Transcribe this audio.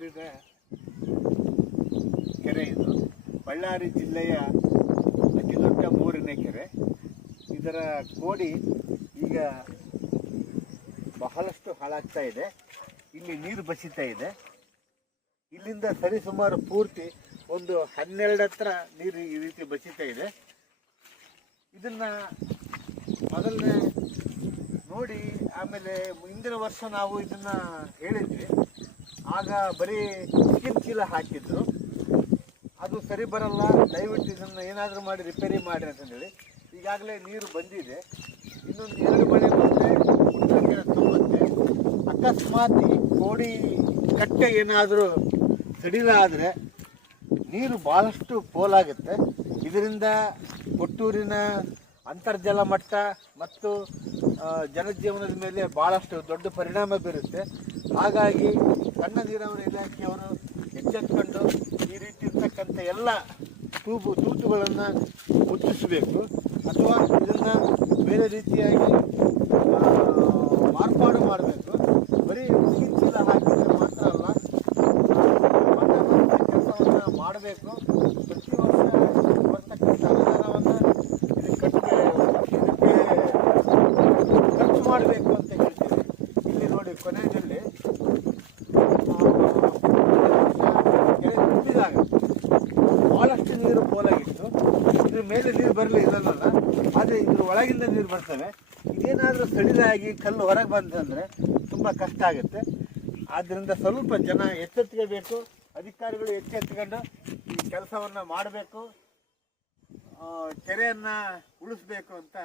ಕೊಟ್ಟೂರಿನ ಕೆರೆ ಇದು. ಬಳ್ಳಾರಿ ಜಿಲ್ಲೆಯ ಅತಿ ದೊಡ್ಡ ಮೂರನೇ ಕೆರೆ. ಇದರ ಕೋಡಿ ಈಗ ಬಹಳಷ್ಟು ಹಾಳಾಗ್ತಾ ಇದೆ. ಇಲ್ಲಿ ನೀರು ಬಸಿತಾ ಇದೆ. ಇಲ್ಲಿಂದ ಸರಿಸುಮಾರು ಪೂರ್ತಿ ಒಂದು ಹನ್ನೆರಡು ಹತ್ರ ನೀರು ಈ ರೀತಿ ಬಸಿತಾ ಇದೆ. ಇದನ್ನ ಮೊದಲನೇ ನೋಡಿ, ಆಮೇಲೆ ಹಿಂದಿನ ವರ್ಷ ನಾವು ಇದನ್ನ ಹೇಳಿದ್ವಿ. ಆಗ ಬರೀ ಸ್ಕಿನ್ ಚೀಲ ಹಾಕಿದ್ರು. ಅದು ಸರಿ ಬರಲ್ಲ, ದಯವಿಟ್ಟು ಇದನ್ನು ಏನಾದರೂ ಮಾಡಿ ರಿಪೇರಿ ಮಾಡಿ ಅಂತಂದೇಳಿ. ಈಗಾಗಲೇ ನೀರು ಬಂದಿದೆ. ಇನ್ನೊಂದು ಎರಡು ಮಳೆ ಬಂದರೆ ಕೆರೆ ತುಂಬುತ್ತೆ. ಅಕಸ್ಮಾತ್ ಈ ಕೋಡಿ ಕಟ್ಟೆ ಏನಾದರೂ ಸಡಿಲ ಆದರೆ ನೀರು ಭಾಳಷ್ಟು ಪೋಲಾಗುತ್ತೆ. ಇದರಿಂದ ಕೊಟ್ಟೂರಿನ ಅಂತರ್ಜಲ ಮಟ್ಟ ಮತ್ತು ಜನಜೀವನದ ಮೇಲೆ ಭಾಳಷ್ಟು ದೊಡ್ಡ ಪರಿಣಾಮ ಬೀರುತ್ತೆ. ಹಾಗಾಗಿ ಸಣ್ಣ ನೀರಾವರಿ ಇಲಾಖೆಯವರು ಎಚ್ಚೆತ್ಕೊಂಡು ಈ ರೀತಿ ಇರ್ತಕ್ಕಂಥ ಎಲ್ಲ ತೂಬು ತೂತುಗಳನ್ನು ಮುಚ್ಚಿಸಬೇಕು ಅಥವಾ ಇದನ್ನು ಬೇರೆ ರೀತಿಯಾಗಿ ಮಾರ್ಪಾಡು ಮಾಡಬೇಕು. ಬರೀ ಚೀಲ ಹಾಕಿದ್ರೆ ಮಾತ್ರ ಅಲ್ಲ ಮಾಡಬೇಕು. ಪ್ರತಿ ವರ್ಷ ಬರ್ತಕ್ಕಂಥ ಅನುದಾನವನ್ನು ಇದಕ್ಕೆ ಕಟ್ಟಬೇಕು ಇದಕ್ಕೆ ಖರ್ಚು ಮಾಡಬೇಕು ಅಂತ ಹೇಳ್ತೀವಿ ಇಲ್ಲಿ ನೋಡಿ ಕೊನೆಯಲ್ಲಿ ಕೆರೆ ತುಂಬಿದಾಗ ಭಾಳಷ್ಟು ನೀರು ಪೋಲಾಗಿತ್ತು. ಇದ್ರ ಮೇಲೆ ನೀರು ಬರಲಿ ಇದನ್ನಲ್ಲ, ಆದರೆ ಇದ್ರ ಒಳಗಿಂದ ನೀರು ಬರ್ತವೆ. ಇದೇನಾದರೂ ಸಡಿಲಾಗಿ ಕಲ್ಲು ಹೊರಗೆ ಬಂತಂದರೆ ತುಂಬ ಕಷ್ಟ ಆಗುತ್ತೆ. ಆದ್ದರಿಂದ ಸ್ವಲ್ಪ ಜನ ಎಚ್ಚೆತ್ಕೋಬೇಕು ಅಧಿಕಾರಿಗಳು ಎಚ್ಚೆತ್ಕೊಂಡು ಈ ಕೆಲಸವನ್ನು ಮಾಡಬೇಕು. ಕೆರೆಯನ್ನು ಉಳಿಸ್ಬೇಕು ಅಂತ